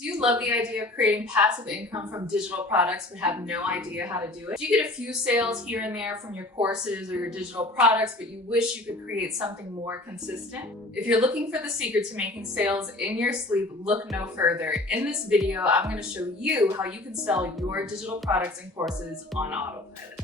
Do you love the idea of creating passive income from digital products but have no idea how to do it? Do you get a few sales here and there from your courses or your digital products, but you wish you could create something more consistent? If you're looking for the secret to making sales in your sleep, look no further. In this video, I'm going to show you how you can sell your digital products and courses on autopilot.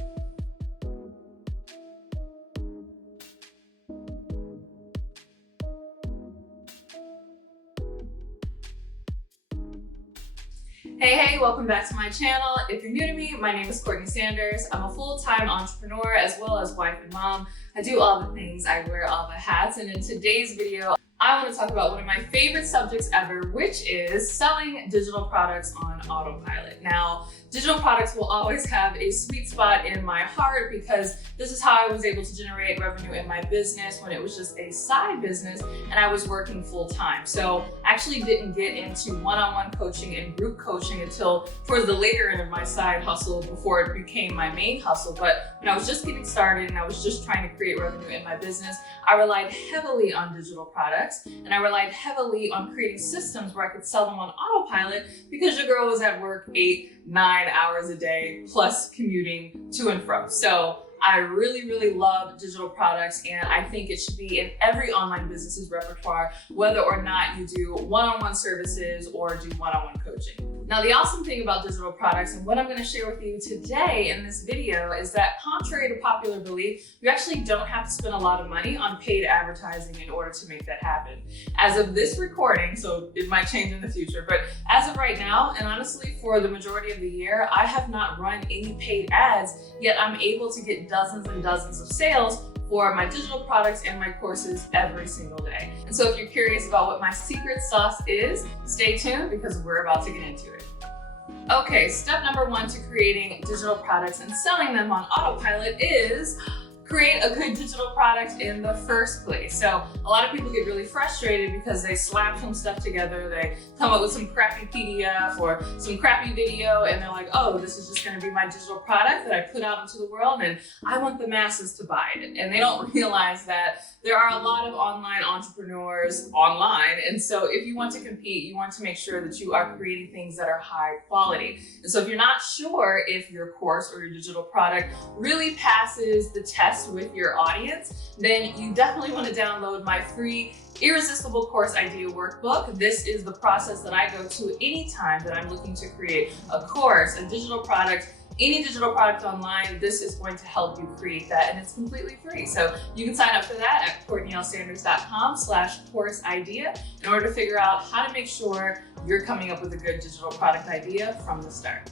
Hey, welcome back to my channel. If you're new to me, my name is CourtneyLSanders. I'm a full-time entrepreneur as well as wife and mom. I do all the things, I wear all the hats, and in today's video, I want to talk about one of my favorite subjects ever, which is selling digital products on autopilot. Now, digital products will always have a sweet spot in my heart because this is how I was able to generate revenue in my business when it was just a side business and I was working full time. So I actually didn't get into one-on-one coaching and group coaching until towards the later end of my side hustle before it became my main hustle. But when I was just getting started and I was just trying to create revenue in my business, I relied heavily on digital products and I relied heavily on creating systems where I could sell them on autopilot because your girl was at work 8-9 hours a day plus commuting to and from. So I really love digital products, and I think it should be in every online business's repertoire, whether or not you do one-on-one services or do one-on-one coaching. Now, the awesome thing about digital products and what I'm going to share with you today in this video is that contrary to popular belief, you actually don't have to spend a lot of money on paid advertising in order to make that happen. As of this recording, so it might change in the future, but as of right now, and honestly for the majority of the year, I have not run any paid ads, yet I'm able to get dozens and dozens of sales for my digital products and my courses every single day. And so if you're curious about what my secret sauce is, stay tuned because we're about to get into it. Okay, step number one to creating digital products and selling them on autopilot is create a good digital product in the first place. So a lot of people get really frustrated because they slap some stuff together, they come up with some crappy PDF or some crappy video, and they're like, oh, this is just gonna be my digital product that I put out into the world and I want the masses to buy it. And they don't realize that there are a lot of online entrepreneurs online. And so if you want to compete, you want to make sure that you are creating things that are high quality. And so if you're not sure if your course or your digital product really passes the test with your audience, then you definitely want to download my free Irresistible Course Idea Workbook. This is the process that I go to anytime that I'm looking to create a course, a digital product, any digital product online. This is going to help you create that, and it's completely free. So you can sign up for that at CourtneyLSanders.com/course idea in order to figure out how to make sure you're coming up with a good digital product idea from the start.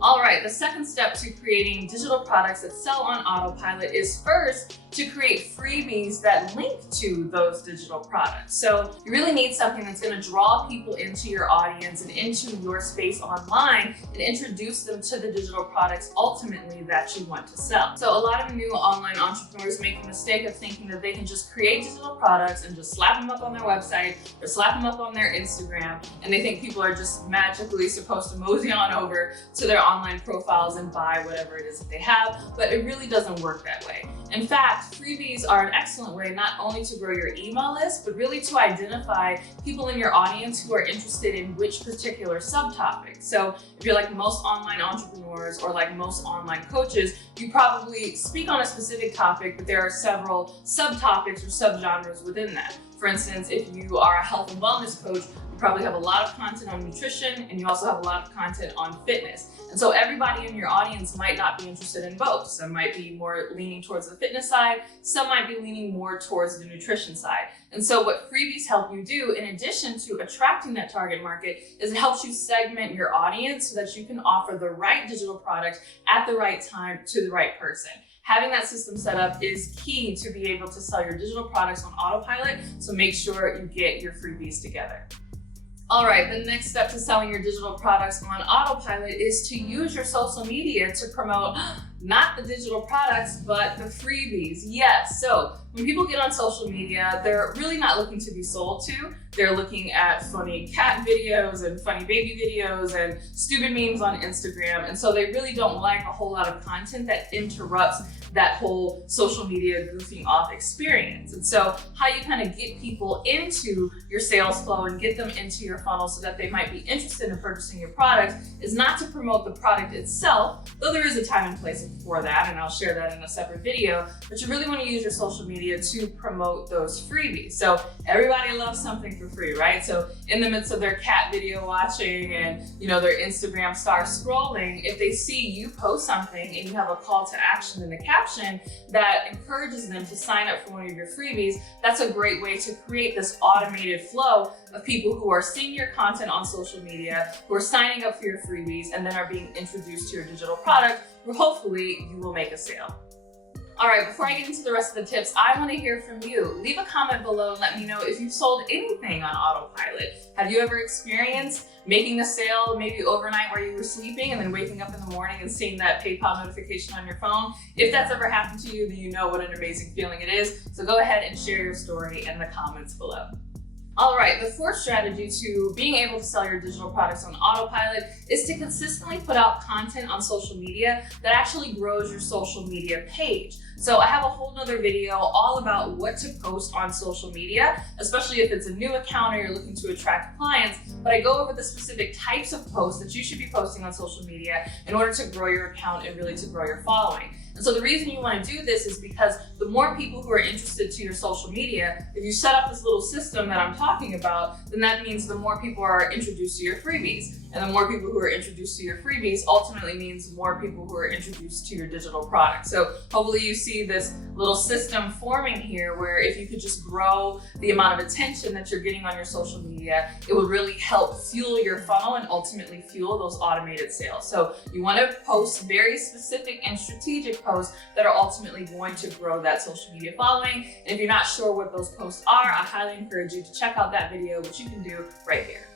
All right, the second step to creating digital products that sell on autopilot is first to create freebies that link to those digital products. So you really need something that's going to draw people into your audience and into your space online and introduce them to the digital products ultimately that you want to sell. So a lot of new online entrepreneurs make the mistake of thinking that they can just create digital products and just slap them up on their website or slap them up on their Instagram, and they think people are just magically supposed to mosey on over to their online profiles and buy whatever it is that they have, but it really doesn't work that way. In fact, freebies are an excellent way not only to grow your email list, but really to identify people in your audience who are interested in which particular subtopic. So if you're like most online entrepreneurs or like most online coaches, you probably speak on a specific topic, but there are several subtopics or subgenres within that. For instance, if you are a health and wellness coach, you probably have a lot of content on nutrition and you also have a lot of content on fitness. And so everybody in your audience might not be interested in both. Some might be more leaning towards the fitness side, some might be leaning more towards the nutrition side. And so what freebies help you do, in addition to attracting that target market, is it helps you segment your audience so that you can offer the right digital product at the right time to the right person. Having that system set up is key to be able to sell your digital products on autopilot, so make sure you get your freebies together. All right, the next step to selling your digital products on autopilot is to use your social media to promote not the digital products, but the freebies. Yes, so when people get on social media, they're really not looking to be sold to. They're looking at funny cat videos and funny baby videos and stupid memes on Instagram. And so they really don't like a whole lot of content that interrupts that whole social media goofing off experience. And so how you kind of get people into your sales flow and get them into your funnel so that they might be interested in purchasing your product is not to promote the product itself, though there is a time and place for that, and I'll share that in a separate video, but you really want to use your social media to promote those freebies. So everybody loves something for free, right? So in the midst of their cat video watching and their Instagram star scrolling, if they see you post something and you have a call to action in the caption that encourages them to sign up for one of your freebies, that's a great way to create this automated flow of people who are seeing your content on social media, who are signing up for your freebies, and then are being introduced to your digital product, where hopefully you will make a sale. All right, before I get into the rest of the tips, I want to hear from you. Leave a comment below and let me know if you've sold anything on autopilot. Have you ever experienced making a sale maybe overnight where you were sleeping and then waking up in the morning and seeing that PayPal notification on your phone? If that's ever happened to you, then you know what an amazing feeling it is. So go ahead and share your story in the comments below. All right, the fourth strategy to being able to sell your digital products on autopilot is to consistently put out content on social media that actually grows your social media page. So I have a whole nother video all about what to post on social media, especially if it's a new account or you're looking to attract clients, but I go over the specific types of posts that you should be posting on social media in order to grow your account and really to grow your following. And so the reason you want to do this is because the more people who are interested to your social media, if you set up this little system that I'm talking about, then that means the more people are introduced to your freebies. And the more people who are introduced to your freebies ultimately means more people who are introduced to your digital product. So hopefully you see this little system forming here where if you could just grow the amount of attention that you're getting on your social media, it would really help fuel your funnel and ultimately fuel those automated sales. So you want to post very specific and strategic posts that are ultimately going to grow that social media following. And if you're not sure what those posts are, I highly encourage you to check out that video, which you can do right here.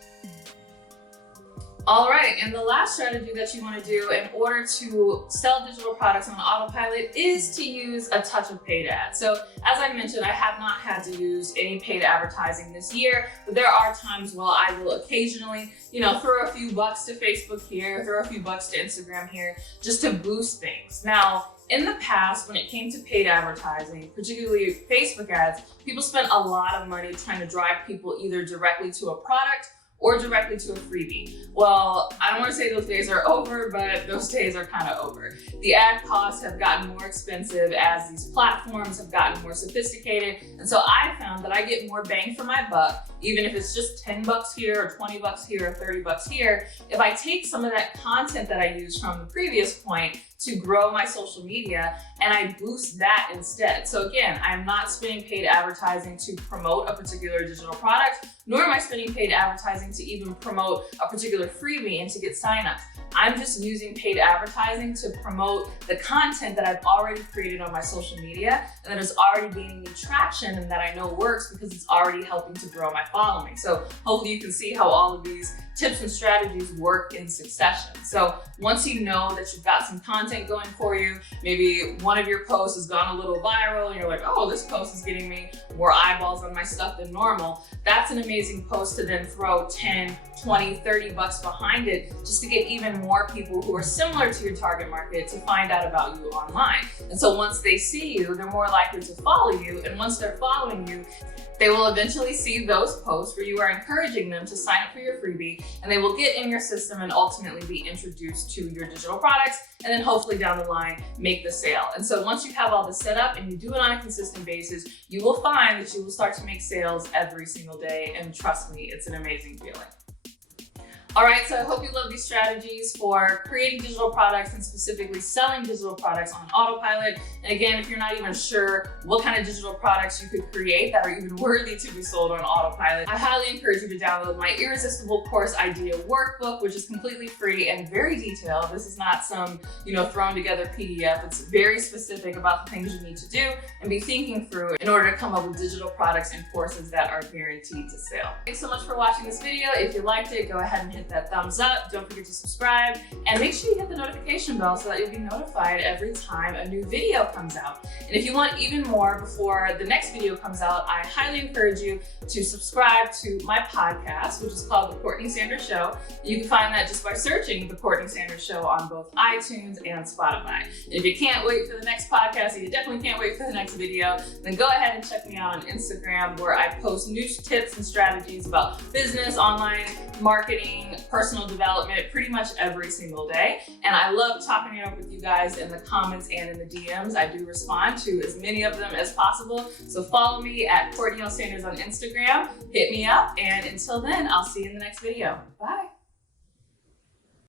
All right, and the last strategy that you want to do in order to sell digital products on autopilot is to use a touch of paid ads. So as I mentioned, I have not had to use any paid advertising this year, but there are times when I will occasionally, throw a few bucks to Facebook here, throw a few bucks to Instagram here, just to boost things. Now, in the past, when it came to paid advertising, particularly Facebook ads, people spent a lot of money trying to drive people either directly to a product or directly to a freebie. Well, I don't want to say those days are over, but those days are kind of over. The ad costs have gotten more expensive as these platforms have gotten more sophisticated. And so I found that I get more bang for my buck, even if it's just 10 bucks here or 20 bucks here or 30 bucks here. If I take some of that content that I used from the previous point to grow my social media and I boost that instead. So again, I'm not spending paid advertising to promote a particular digital product, nor am I spending paid advertising to even promote a particular freebie and to get signups. I'm just using paid advertising to promote the content that I've already created on my social media and that is already gaining me traction and that I know works because it's already helping to grow my following. So hopefully you can see how all of these tips and strategies work in succession. So once you know that you've got some content going for you, maybe one of your posts has gone a little viral and you're like, oh, this post is getting me more eyeballs on my stuff than normal. That's an amazing post to then throw 10, 20, 30 bucks behind it just to get even more people who are similar to your target market to find out about you online. And so once they see you, they're more likely to follow you. And once they're following you, they will eventually see those posts where you are encouraging them to sign up for your freebie, and they will get in your system and ultimately be introduced to your digital products, and then hopefully down the line, make the sale. And so once you have all this set up and you do it on a consistent basis, you will find that you will start to make sales every single day. And trust me, it's an amazing feeling. All right, so I hope you love these strategies for creating digital products and specifically selling digital products on autopilot. And again, if you're not even sure what kind of digital products you could create that are even worthy to be sold on autopilot, I highly encourage you to download my Irresistible Course Idea Workbook, which is completely free and very detailed. This is not some, thrown together PDF. It's very specific about the things you need to do and be thinking through in order to come up with digital products and courses that are guaranteed to sell. Thanks so much for watching this video. If you liked it, go ahead and hit hit that thumbs up. Don't forget to subscribe and make sure you hit the notification bell so that you'll be notified every time a new video comes out. And if you want even more before the next video comes out, I highly encourage you to subscribe to my podcast, which is called The Courtney Sanders Show. You can find that just by searching The Courtney Sanders Show on both iTunes and Spotify. And if you can't wait for the next podcast, and you definitely can't wait for the next video, then go ahead and check me out on Instagram, where I post new tips and strategies about business, online marketing, personal development, pretty much every single day. And I love chopping it up with you guys in the comments and in the DMs. I do respond to as many of them as possible. So follow me at CourtneyLSanders on Instagram, hit me up, and until then, I'll see you in the next video. Bye.